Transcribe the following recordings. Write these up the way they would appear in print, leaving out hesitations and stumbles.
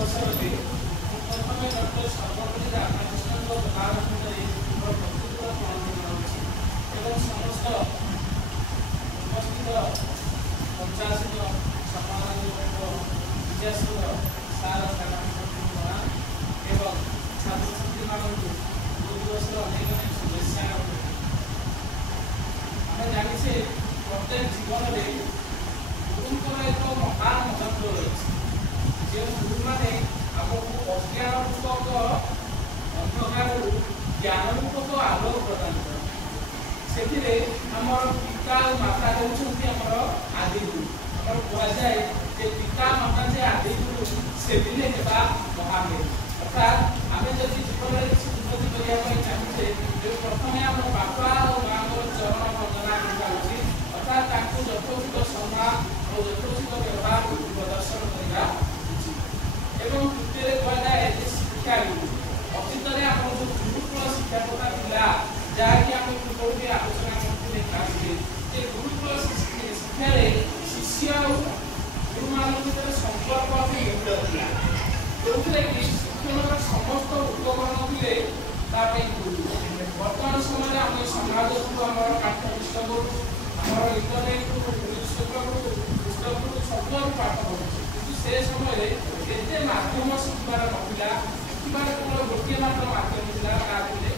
ଅବସରରେ ପ୍ରଥମେ ଡକ୍ଟର ସର୍ବପଲ୍ଲୀ ରାଧାକୃଷ୍ଣଙ୍କ ମହାରାଷ୍ଟ୍ରରେ ପ୍ରକୃତିର ପାଳନ କରାଯାଉଛି ଏବଂ ସମସ୍ତ ଉପସ୍ଥିତ 85 ସମାଜଙ୍କ ବିଦ୍ୟାସୁର ସାର ସାଧାରଣ ଏବଂ ଛାତ୍ରଛାତ୍ରୀମାନଙ୍କୁ ଦିବସର ଅନେକ शुभेच्छा। ଆମେ ଜାଣିଛେ ପ୍ରତ୍ୟେକ ଜୀବନରେ ଗୁରୁଙ୍କର ଏକ ମହାନ ମହତ୍ଵ ରହିଛି। ଯେଉଁ ଗୁରୁମାନେ ଆମକୁ ଅଜ୍ଞାନ ରୂପକ ଅନ୍ଧକାରରୁ ଜ୍ଞାନ ରୂପକ ଆଲୋକ ପ୍ରଦାନ କରନ୍ତି। ସେଥିରେ ଆମର ପିତା ଓ ମାତା ହେଉଛନ୍ତି ଆମର ଆଦିଗୁରୁ। ଆମର କୁହାଯାଏ ଯେ ପିତା ମାତା ଯେ ଆଦିଗୁରୁ ସେ ଦିନେ ହେବା ମହାମେରୁ। ଅର୍ଥାତ୍ ଆମେ ଯଦି ଜୀବନରେ କିଛି ଉନ୍ନତି କରିବା ପାଇଁ ଚାହୁଁଛେ ତେବେ ପ୍ରଥମେ ଆମର ବାପା ଓ ମାଙ୍କର ଚରଣ ବନ୍ଦନା କରିବା ଉଚିତ। ଅର୍ଥାତ୍ ତାଙ୍କୁ ଯଥୋଚିତ ସମ୍ମାନ ଓ ଯଥୋଚିତ ବ୍ୟବହାର ପ୍ରଦର୍ଶନ କରିବା ଉଚିତ। ଏବଂ ତୃତୀୟରେ କୁହାଯାଏ ଯେ ଶିକ୍ଷାଗୁରୁ। ଅତୀତରେ ଆମର ଯେଉଁ ଗୁରୁକୁଳ ଶିକ୍ଷା କଥା ଥିଲା, ଯାହାକି ଆମେ ପୂର୍ବରୁ ଆଲୋଚନା କରୁଥିଲେ କ୍ଲାସରେ, ଯେ ଗୁରୁକୁଳ ଶିକ୍ଷାରେ ଶିଷ୍ୟ ଆଉ ଗୁରୁମାନଙ୍କ ଭିତରେ ସମ୍ପର୍କ ନିବିଡ଼ ଥିଲା, ଯେଉଁଥିରେ କି ଶିକ୍ଷଣର ସମସ୍ତ ଉପକରଣ ଥିଲେ ତା ପାଇଁ ଗୁରୁ। ବର୍ତ୍ତମାନ ସମୟରେ ଆମେ ସମାଜକୁ ଆମର ପାଠ୍ୟ ପୁସ୍ତକରୁ ଆମର ଇଣ୍ଟରନେଟରୁ ନ୍ୟୁଜପେପରରୁ ପୁସ୍ତକରୁ ସବୁଆଡୁ ପାଠ ପଢ଼ୁଛୁ, କିନ୍ତୁ ସେ ସମୟରେ ଏତେ ମାଧ୍ୟମ ଶିଖିବାର ନଥିଲା। ଶିଖିବାର କେବଳ ଗୋଟିଏ ମାତ୍ର ମାଧ୍ୟମ ଥିଲା, ତା ଭିତରେ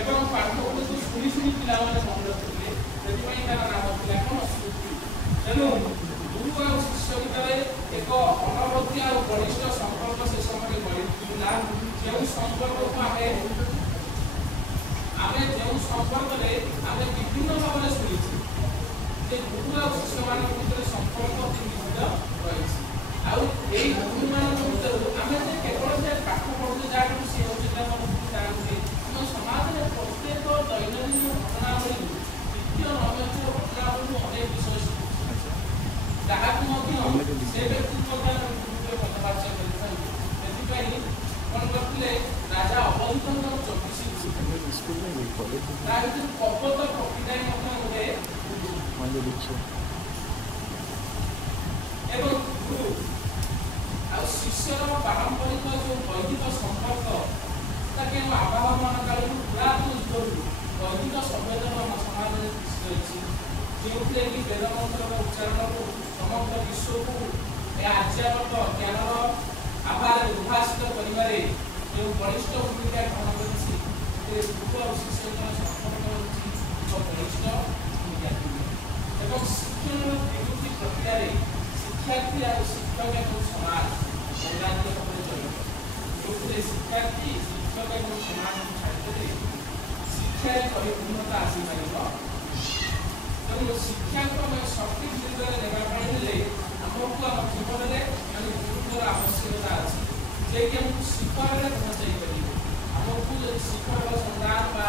ଏବଂ ପାଠଗୁଡ଼ିକୁ ଶୁଣି ଶୁଣି ପିଲାମାନେ ମନେ ରଖୁଥିଲେ। ସେଥିପାଇଁ ତାର ନାମ ଥିଲା କ'ଣ? ସ୍ମୃତି। ତେଣୁ ଗୁରୁ ଆଉ ଶିଷ୍ୟ ଭିତରେ ଏକ ଅନବଦ୍ୟ ଆଉ ବଳିଷ୍ଠ ସମ୍ପର୍କ ସେ ସମୟରେ ଗଢ଼ି ଉଠିଥିଲା। ଯେଉଁ ସମ୍ପର୍କକୁ ଆମେ ଯେଉଁ ସମ୍ପର୍କରେ ଆମେ ବିଭିନ୍ନ ଭାବରେ ଶୁଣିଛୁ ଯେ ଗୁରୁ ଆଉ ଶିଷ୍ୟମାନଙ୍କ ଭିତରେ ସମ୍ପର୍କ ନିବିଡ଼ ରହିଛି। ଆଉ ଏଇ ଗୁରୁମାନଙ୍କ ଭିତରୁ ଆମେ ଯେ କେବଳ ଯେ ପାଠ ପଢ଼ୁଛୁ ଯାହାକୁ ସେ ହେଉଛନ୍ତି ଆମ ଜାଣୁଛେ, ଆମ ସମାଜରେ ପ୍ରତ୍ୟେକ ଦୈନନ୍ଦିନ ଘଟଣାବଳୀ ନିତ୍ୟ ନୈମିତ୍ତିକ ଘଟଣାବଳୀରୁ ଅନେକ ବିଷୟ ଶିଖୁଛୁ, ତାହାକୁ ମଧ୍ୟ ସେ ବ୍ୟକ୍ତି ଗୁରୁତ୍ୱ କଥାବାର୍ତ୍ତା କରିଥାନ୍ତି। ସେଥିପାଇଁ କ'ଣ କରିଥିଲେ, ରାଜା ଅବଧୂତଙ୍କର 24 ତା ଭିତରୁ କପୋତ କବିତାଏ ମଧ୍ୟ ଗୋଟେ ଏବଂ ଗୁରୁ ଆଉ ଶିଷ୍ୟର ପାରମ୍ପରିକ ଯେଉଁ ବୈଦିକ ସମ୍ପର୍କ ତାକେ ଆବାହମାନ କାଳରୁ ପୁରାତନ ଯୁଗରୁ ବୈଦିକ ସଭ୍ୟତାର ସମାଜରେ ରହିଛି, ଯେଉଁଥିରେ କି ବେଦ ମନ୍ତ୍ରର ଉଚ୍ଚାରଣରୁ ସମଗ୍ର ବିଶ୍ୱକୁ ଏ ଆର୍ଯ୍ୟଗତ ଜ୍ଞାନର ଆଭାରେ ଉଦ୍ଭାସିତ କରିବାରେ ଯେଉଁ ବଳିଷ୍ଠ ଭୂମିକା ଗ୍ରହଣ କରିଛି, ଗୁରୁ ଆଉ ଶିଷ୍ୟଙ୍କର ସମ୍ପର୍କ ହେଉଛି ଏକ ବଳିଷ୍ଠ ଭୂମିକା। ଏବଂ ଶିକ୍ଷଣର ବିମୁକ୍ତି ପ୍ରକ୍ରିୟାରେ ଶିକ୍ଷାର୍ଥୀ ଆଉ ଶିକ୍ଷକ ଏବଂ ସମାଜ ଅଙ୍ଗାଙ୍ଗୀୟ ଭାବରେ ଜଡ଼ିତ, ଯେଉଁଥିରେ ଶିକ୍ଷାର୍ଥୀ ଶିକ୍ଷକ ଏବଂ ସମାଜକୁ ଛାଡ଼ିଦେଲେ ଶିକ୍ଷାରେ ପରିପୂର୍ଣ୍ଣତା ଆସିପାରିବ। ତେଣୁ ଶିକ୍ଷାକୁ ଆମେ ସଠିକ୍ ଦିଗରେ ନେବା ପାଇଁ ହେଲେ ଆମକୁ ଆମ ଜୀବନରେ ଗୁରୁଙ୍କର ଆବଶ୍ୟକତା ଅଛି, ଯିଏକି ଆମକୁ ଶିଖରରେ ପହଞ୍ଚାଇ ପାରିବ। ଆମକୁ ଯଦି ଶିକ୍ଷକ ସଂଗ୍ରାମ ବା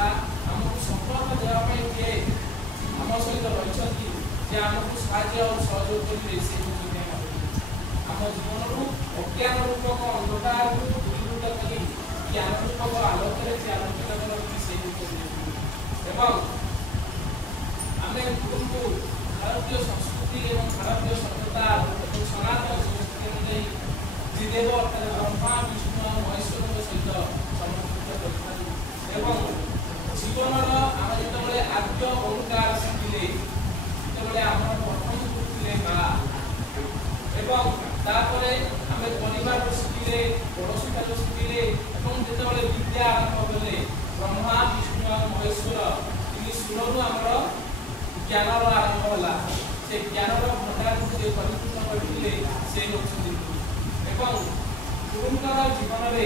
ଆମକୁ ସମ୍ପର୍କ ଦେବା ପାଇଁ କିଏ ଆମ ସହିତ ରହିଛନ୍ତି, ଯେ ଆମକୁ ସାହାଯ୍ୟ ଆଉ ସହଯୋଗ କରିବେ, ସେ ହେଉଛନ୍ତି ଆମ ଜୀବନରୁ ଅଜ୍ଞାନ ରୂପକ ଅନ୍ଧକାରକୁ ଦୂରୀଭୂତ କରି ଜ୍ଞାନ ରୂପକ ଆଲୋକରେ ସେ ଆଲୋକିତ କରନ୍ତି, ସେ ହେଉଛନ୍ତି ଗୁରୁ। ଏବଂ ଆମେ ଗୁରୁଙ୍କୁ ଭାରତୀୟ ସଂସ୍କୃତି ଏବଂ ଭାରତୀୟ ସଭ୍ୟତା ଏବଂ ସନାତନ ସଂସ୍କୃତି ଅନୁଯାୟୀ ତ୍ରିଦେବ ଅର୍ଥାତ୍ ବ୍ରହ୍ମା ବିଷ୍ଣୁ ଆଉ ମହେଶ୍ୱରଙ୍କ ସହିତ ସମନ୍ୱିତ କରିଥାନ୍ତି। ଏବଂ ଜୀବନର ଆମେ ଯେତେବେଳେ ଆଦ୍ୟ ଓଁକାର ଶିଖିଲେ, ସେତେବେଳେ ଆମର ପ୍ରଥମ ଗୁରୁ ଥିଲେ ମା, ଏବଂ ତାପରେ ଆମେ ପରିବାରରୁ ଶିଖିଲେ, ପଡ଼ୋଶୀଠାରୁ ଶିଖିଲେ, ଏବଂ ଯେତେବେଳେ ବିଦ୍ୟା ଆରମ୍ଭ କଲେ ବ୍ରହ୍ମା ବିଷ୍ଣୁ ଆଉ ମହେଶ୍ୱର ତିନି ସୁରରୁ ଆମର ଜ୍ଞାନର ଆରମ୍ଭ ହେଲା। ସେ ଜ୍ଞାନର ଭଣ୍ଡାରକୁ ଯେ ପରିପୂର୍ଣ୍ଣ କରିଥିଲେ ସେ ହେଉଛନ୍ତି ଗୁରୁ। ଏବଂ ଗୁରୁଙ୍କର ଜୀବନରେ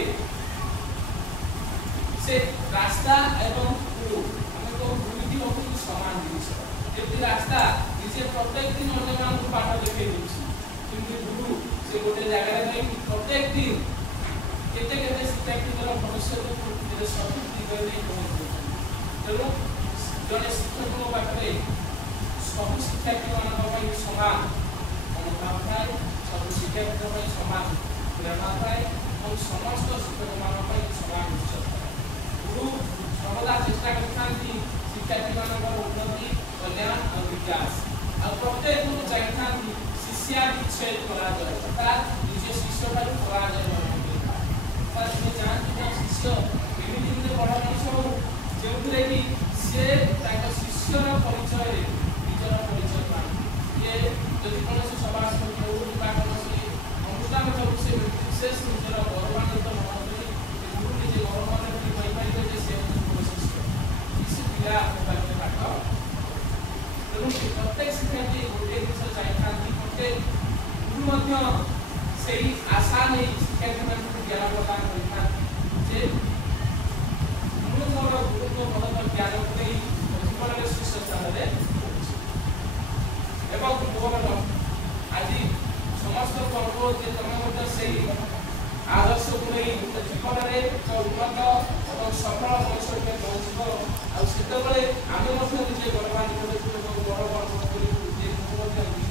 ସେ ରାସ୍ତା ଏବଂ ଗୁରୁ ଆମେ କହୁ ଦୁଇଟି ହେଉଛନ୍ତି ସମାନ ଜିନିଷ। ଯେମିତି ରାସ୍ତା ନିଜେ ପ୍ରତ୍ୟେକ ଦିନ ଅନ୍ୟମାନଙ୍କୁ ପାଠ ଦେଖାଇ ଦେଉଛି, କିନ୍ତୁ ଗୁରୁ ସେ ଗୋଟେ ଜାଗାରେ ନେଇକି ପ୍ରତ୍ୟେକ ଦିନ କେତେ କେତେ ଶିକ୍ଷାର୍ଥୀଙ୍କର ଭବିଷ୍ୟତକୁ ସଠିକ୍ ଦିଗରେ ନେଇ ପହଞ୍ଚାଉଛନ୍ତି। ତେଣୁ ଜଣେ ଶିକ୍ଷକଙ୍କ ପାଖରେ ସବୁ ଶିକ୍ଷାର୍ଥୀମାନଙ୍କ ପାଇଁ ସମାନ ମନୋଭାବ ଥାଏ, ସବୁ ଶିକ୍ଷାର୍ଥୀଙ୍କ ପାଇଁ ସମାନ ପ୍ରେରଣା ଥାଏ ଏବଂ ସମସ୍ତ ଶିକ୍ଷକମାନଙ୍କ ପାଇଁ ସମାନ ଉତ୍ସାହ ଥାଏ। ଗୁରୁ ସର୍ବଦା ଚେଷ୍ଟା କରିଥାନ୍ତି ଶିକ୍ଷାର୍ଥୀମାନଙ୍କର ଉନ୍ନତି, କଲ୍ୟାଣ ଆଉ ବିକାଶ। ଆଉ ପ୍ରତ୍ୟେକ ଗୁରୁ ଚାହିଁଥାନ୍ତି ଶିଷ୍ୟାବିଚ୍ଛେଦ କରାଯାଏ, ଅର୍ଥାତ୍ ନିଜ ଶିଷ୍ୟଠାରୁ କରାଯାଏ विशेष निजर गौरवान्वित मनोबली गुरु निजे गौरवान्वित पाइपारे जे से शिष्य किसी पिला पाठ तेणु प्रत्येक शिक्षार्थी गोटे जिन चाहिए प्रत्येक गुरु से आशा नहीं शिक्षार्थी ज्ञान प्रदान कर मोर गुरु मदद ज्ञान को जीवन में शीर्ष स्थान एवं मोर आज समस्त पर्व जे तुम से आदर्श को नहीं जीवन में एक उन्नत और सफल मनुष्य में पहुँचब आते आम निजे गौरवान्वित बड़ बड़